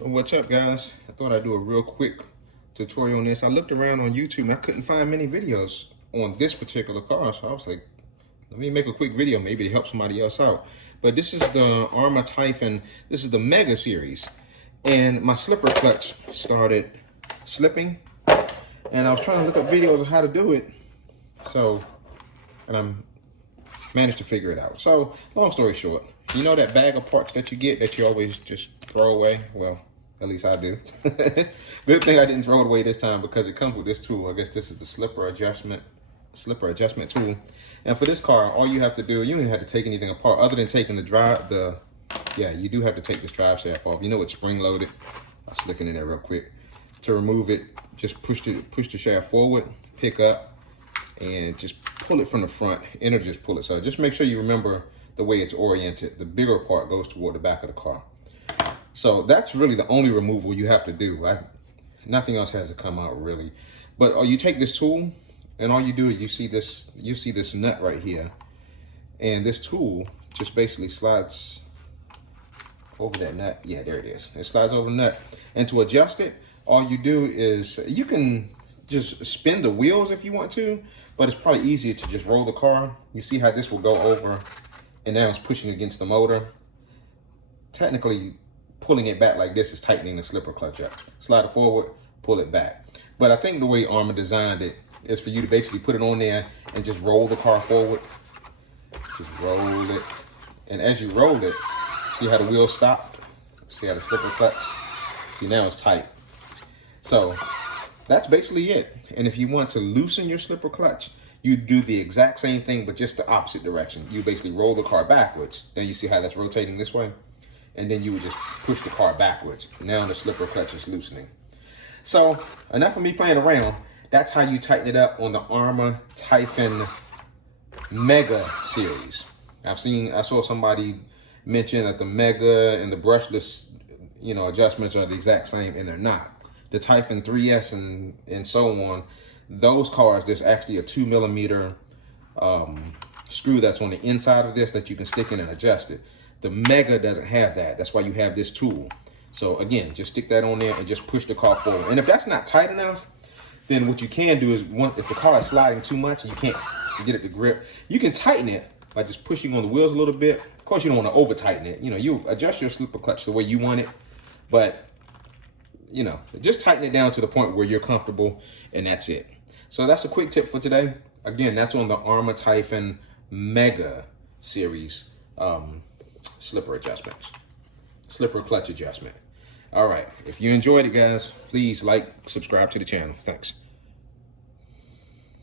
What's up, guys? I thought I'd do a real quick tutorial on this. I looked around on YouTube and I couldn't find many videos on this particular car, so I was like, let me make a quick video, maybe to help somebody else out. But this is the Arrma Typhon. This is the Mega series, and my slipper clutch started slipping, and I was trying to look up videos of how to do it. And I managed to figure it out. So, long story short, you know that bag of parts that you get that you always just throw away? Well, at least I do. Good thing I didn't throw it away this time because it comes with this tool. I guess this is the slipper adjustment tool. And for this car, all you have to do, you don't have to take anything apart other than taking you do have to take this drive shaft off. You know it's spring loaded. I'll stick it in there real quick. To remove it, just push the shaft forward, pick up, and just pull it from the front, and it'll just pull it. So just make sure you remember the way it's oriented. The bigger part goes toward the back of the car. So that's really the only removal you have to do. Nothing else has to come out really. But you take this tool, and all you do is you see this nut right here, and this tool just basically slides over that nut. Yeah, there it is. It slides over the nut. And to adjust it, all you do is you can just spin the wheels if you want to, but it's probably easier to just roll the car. You see how this will go over, and now it's pushing against the motor. Technically, pulling it back like this is tightening the slipper clutch up. Slide it forward, pull it back. But I think the way Arrma designed it is for you to basically put it on there and just roll the car forward. Just roll it. And as you roll it, see how the wheels stopped? See how the slipper clutch? See, now it's tight. So that's basically it. And if you want to loosen your slipper clutch, you do the exact same thing, but just the opposite direction. You basically roll the car backwards. Now you see how that's rotating this way? And then you would just push the car backwards. Now the slipper clutch is loosening. So enough of me playing around. That's how you tighten it up on the Arrma Typhon Mega series. I saw somebody mention that the Mega and the brushless, adjustments are the exact same, and they're not. The Typhon 3S and so on, those cars, there's actually a 2mm screw that's on the inside of this that you can stick in and adjust it. The Mega doesn't have that. That's why you have this tool. So again, just stick that on there and just push the car forward. And if that's not tight enough, then what you can do is, if the car is sliding too much and you can't get it to grip, you can tighten it by just pushing on the wheels a little bit. Of course, you don't want to over tighten it. You adjust your slipper clutch the way you want it, but just tighten it down to the point where you're comfortable, and that's it. So that's a quick tip for today. Again, that's on the Arrma Typhon Mega series slipper clutch adjustment. All right, if you enjoyed it, guys, please like, subscribe to the channel. Thanks.